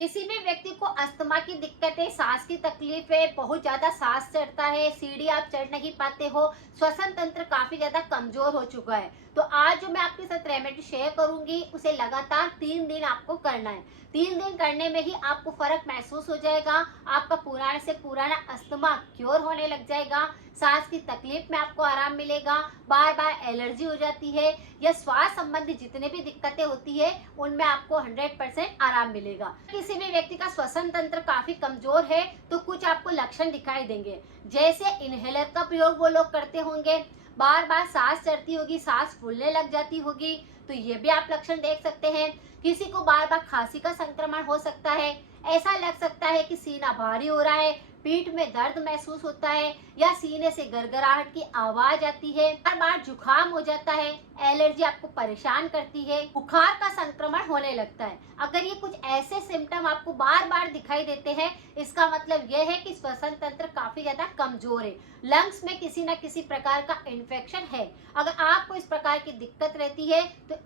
किसी भी व्यक्ति को अस्थमा की दिक्कतें, सांस की तकलीफें, बहुत ज्यादा सांस चढ़ता है, सीढ़ी आप चढ़ नहीं पाते हो, श्वसन तंत्र काफी ज्यादा कमजोर हो चुका है। तो आज जो मैं आपके साथ रेमेडी शेयर करूंगी उसे लगातार 3 दिन आपको करना है। 3 दिन करने में ही आपको फर्क महसूस हो जाएगा। आपका पुराने से पुराना अस्थमा क्योर होने लग जाएगा। सांस की तकलीफ में आपको आराम मिलेगा। बार बार एलर्जी हो जाती है या श्वास संबंधी जितने भी दिक्कतें होती है उनमें आपको 100% आराम मिलेगा। किसी भी व्यक्ति का श्वसन तंत्र काफी कमजोर है तो कुछ आपको लक्षण दिखाई देंगे, जैसे इनहेलर का प्रयोग वो लोग करते होंगे, बार बार सांस चढ़ती होगी, सांस फूलने लग जाती होगी, तो ये भी आप लक्षण देख सकते हैं। किसी को बार बार खांसी का संक्रमण हो सकता है, ऐसा लग सकता है कि सीना भारी हो रहा है, पीठ में दर्द महसूस होता है या सीने से गड़गड़ाहट की आवाज आती है, बार बार जुकाम हो जाता है, एलर्जी आपको परेशान करती है, बुखार का संक्रमण होने लगता है। अगर ये कुछ ऐसे सिम्टम आपको बार बार दिखाई देते हैं, इसका मतलब यह है कि श्वसन तंत्र काफी ज्यादा कमजोर है, लंग्स में किसी न किसी प्रकार का इन्फेक्शन है। अगर आपको इस प्रकार की दिक्कत रहती है तो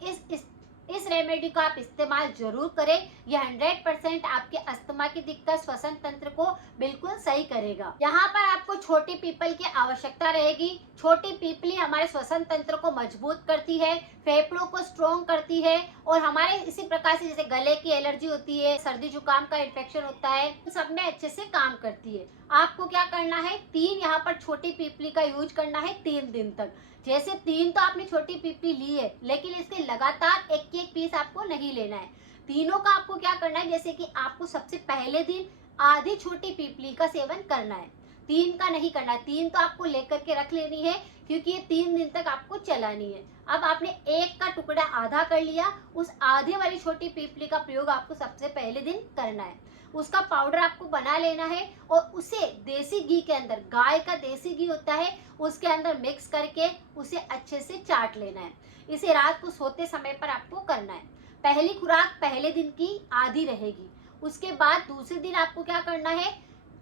इस रेमेडी को आप इस्तेमाल जरूर करें। यह 100% आपके अस्थमा की दिक्कत, श्वसन तंत्र को बिल्कुल सही करेगा। यहाँ पर आपको छोटी पीपल की आवश्यकता रहेगी। छोटी पीपली हमारे श्वसन तंत्र को मजबूत करती है, फेफड़ों को स्ट्रॉन्ग करती है और हमारे इसी प्रकार से जैसे गले की एलर्जी होती है, सर्दी जुकाम का इन्फेक्शन होता है, सब में अच्छे से काम करती है। आपको क्या करना है, 3 यहाँ पर छोटी पीपली का यूज करना है 3 दिन तक। जैसे 3 तो आपने छोटी पीपली ली है, लेकिन इसके लगातार एक एक पीस आपको नहीं लेना है। तीनों का आपको क्या करना है, जैसे कि आपको सबसे पहले दिन आधी छोटी पीपली का सेवन करना है, 3 का नहीं करना है। 3 तो आपको लेकर के रख लेनी है क्योंकि ये 3 दिन तक आपको चलानी है। अब आपने एक का टुकड़ा आधा कर लिया, उस आधे वाली छोटी पीपली का प्रयोग आपको सबसे पहले दिन करना है। उसका पाउडर आपको बना लेना है और उसे देसी घी के अंदर, गाय का देसी घी होता है, उसके अंदर मिक्स करके उसे अच्छे से चाट लेना है। इसे रात को सोते समय पर आपको करना है। पहली खुराक पहले दिन की आधी रहेगी। उसके बाद दूसरे दिन आपको क्या करना है,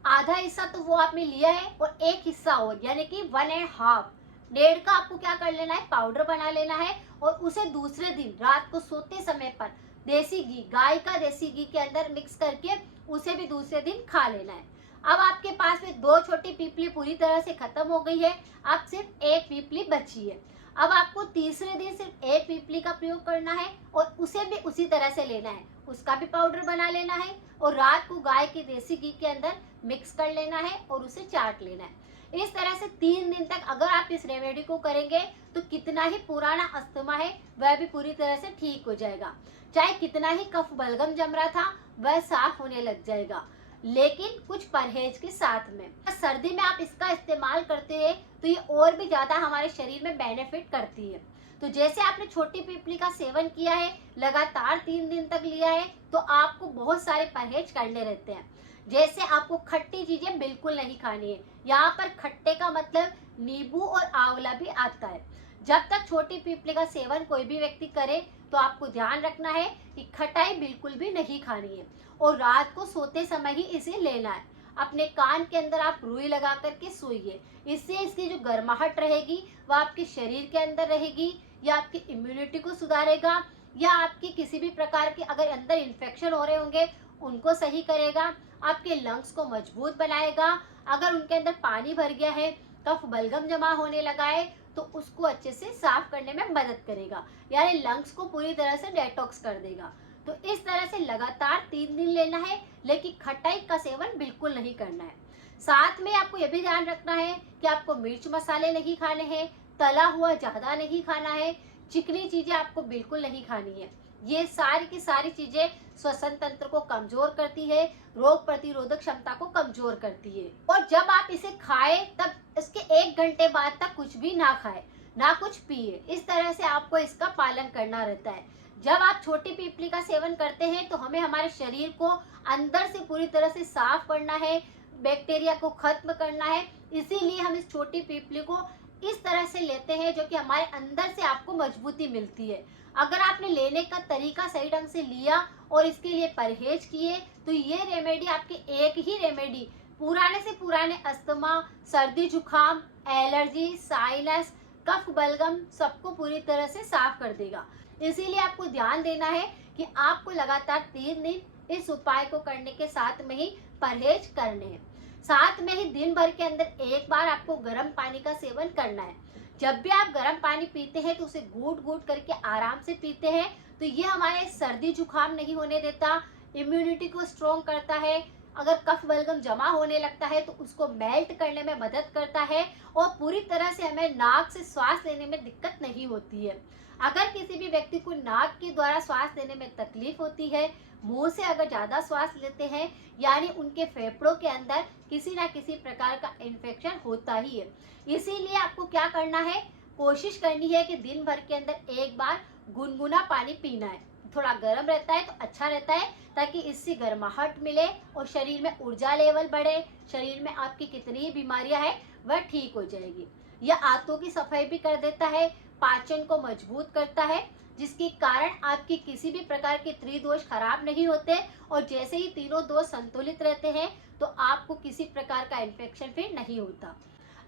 आधा हिस्सा तो वो आपने लिया है और एक हिस्सा और, यानी कि 1.5 डेढ़ का आपको क्या कर लेना है, पाउडर बना लेना है और उसे दूसरे दिन रात को सोते समय पर देसी घी, गाय का देसी घी के अंदर मिक्स करके उसे भी दूसरे दिन खा लेना है। अब आपके पास में 2 छोटी पीपली पूरी तरह से खत्म हो गई है, अब सिर्फ एक पीपली बची है। अब आपको तीसरे दिन सिर्फ एक पीपली का प्रयोग करना है और उसे भी उसी तरह से लेना है, उसका भी पाउडर बना लेना है और रात को गाय के देसी घी के अंदर मिक्स कर लेना है और उसे चाट लेना है। इस तरह से 3 दिन तक अगर आप इस रेमेडी को करेंगे तो कितना ही पुराना अस्थमा है वह भी पूरी तरह से ठीक हो जाएगा। चाहे कितना ही कफ बलगम जम रहा था वह साफ होने लग जाएगा, लेकिन कुछ परहेज के साथ में। सर्दी में आप इसका इस्तेमाल करते हैं तो ये और भी ज्यादा हमारे शरीर में बेनिफिट करती है। तो जैसे आपने छोटी पीपली का सेवन किया है, लगातार 3 दिन तक लिया है, तो आपको बहुत सारे परहेज करने रहते हैं। जैसे आपको खट्टी चीजें बिल्कुल नहीं खानी है। यहाँ पर खट्टे का मतलब नींबू और आंवला भी आता है। जब तक छोटी पीपली का सेवन कोई भी व्यक्ति करे तो आपको ध्यान रखना है कि खटाई बिल्कुल भी नहीं खानी है और रात को सोते समय ही इसे लेना है। अपने कान के अंदर आप रुई लगा करके सोइए, इससे इसकी जो गर्माहट रहेगी वह आपके शरीर के अंदर रहेगी, या आपकी इम्यूनिटी को सुधारेगा, या आपकी किसी भी प्रकार के अगर अंदर इन्फेक्शन हो रहे होंगे उनको सही करेगा, आपके लंग्स को मजबूत बनाएगा। अगर उनके अंदर पानी भर गया है, कफ बलगम जमा होने लगा है, तो उसको अच्छे से साफ करने में मदद करेगा, यानी लंग्स को पूरी तरह से डेटॉक्स कर देगा। तो इस तरह से लगातार 3 दिन लेना है, लेकिन खटाई का सेवन बिल्कुल नहीं करना है। साथ में आपको यह भी ध्यान रखना है कि आपको मिर्च मसाले नहीं खाने हैं, तला हुआ ज्यादा नहीं खाना है, चिकनी चीजें आपको बिल्कुल नहीं खानी है। ये सारी की सारी चीजें श्वसन तंत्र को कमजोर करती है, रोग प्रतिरोधक क्षमता को कमजोर करती है। और जब आप इसे खाएं तब इसके 1 घंटे बाद तक कुछ भी ना खाएं, ना कुछ पिए। इस तरह से आपको इसका पालन करना रहता है। जब आप छोटी पीपली का सेवन करते हैं तो हमें हमारे शरीर को अंदर से पूरी तरह से साफ करना है, बैक्टीरिया को खत्म करना है। इसीलिए हम इस छोटी पीपली को इस तरह से लेते हैं जो कि हमारे अंदर से आपको मजबूती मिलती है। अगर आपने लेने का तरीका सही ढंग से लिया और इसके लिए परहेज किए तो ये रेमेडी, आपके एक ही रेमेडी पुराने से पुराने अस्थमा, सर्दी जुकाम, एलर्जी, साइनस, कफ बलगम सबको पूरी तरह से साफ कर देगा। इसीलिए आपको ध्यान देना है कि आपको लगातार 3 दिन इस उपाय को करने के साथ में ही परहेज करने हैं। साथ में ही दिन भर के अंदर एक बार आपको गर्म पानी का सेवन करना है। जब भी आप गर्म पानी पीते हैं तो उसे घूट घूट करके आराम से पीते हैं, तो ये हमारे सर्दी जुकाम नहीं होने देता, इम्यूनिटी को स्ट्रॉन्ग करता है। अगर कफ बलगम जमा होने लगता है तो उसको मेल्ट करने में मदद करता है और पूरी तरह से हमें नाक से श्वास लेने में दिक्कत नहीं होती है। अगर किसी भी व्यक्ति को नाक के द्वारा श्वास लेने में तकलीफ होती है, मुंह से अगर ज़्यादा श्वास लेते हैं, यानी उनके फेफड़ों के अंदर किसी ना किसी प्रकार का इन्फेक्शन होता ही है। इसीलिए आपको क्या करना है, कोशिश करनी है कि दिन भर के अंदर एक बार गुनगुना पानी पीना है। थोड़ा गर्म रहता है तो अच्छा रहता है, ताकि इससे गर्माहट मिले और शरीर में ऊर्जा लेवल बढ़े, शरीर में आपकी कितनी बीमारियां हैं वह ठीक हो जाएगी। यह आंतों की सफाई भी कर देता है, पाचन को मजबूत करता है, जिसके कारण आपकी किसी भी प्रकार के त्रिदोष खराब नहीं होते, और जैसे ही तीनों दोष संतुलित रहते हैं तो आपको किसी प्रकार का इन्फेक्शन फिर नहीं होता।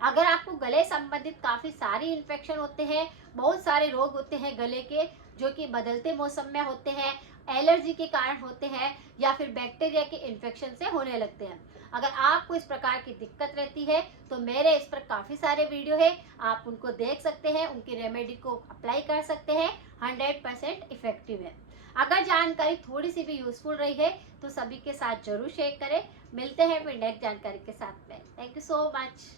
अगर आपको गले संबंधित काफ़ी सारे इन्फेक्शन होते हैं, बहुत सारे रोग होते हैं गले के, जो कि बदलते मौसम में होते हैं, एलर्जी के कारण होते हैं, या फिर बैक्टीरिया के इन्फेक्शन से होने लगते हैं, अगर आपको इस प्रकार की दिक्कत रहती है तो मेरे इस पर काफ़ी सारे वीडियो है, आप उनको देख सकते हैं, उनकी रेमेडी को अप्लाई कर सकते हैं, 100% इफेक्टिव है। अगर जानकारी थोड़ी सी भी यूजफुल रही है तो सभी के साथ जरूर शेयर करें। मिलते हैं फिर नेक्स्ट जानकारी के साथ में। Thank you so much.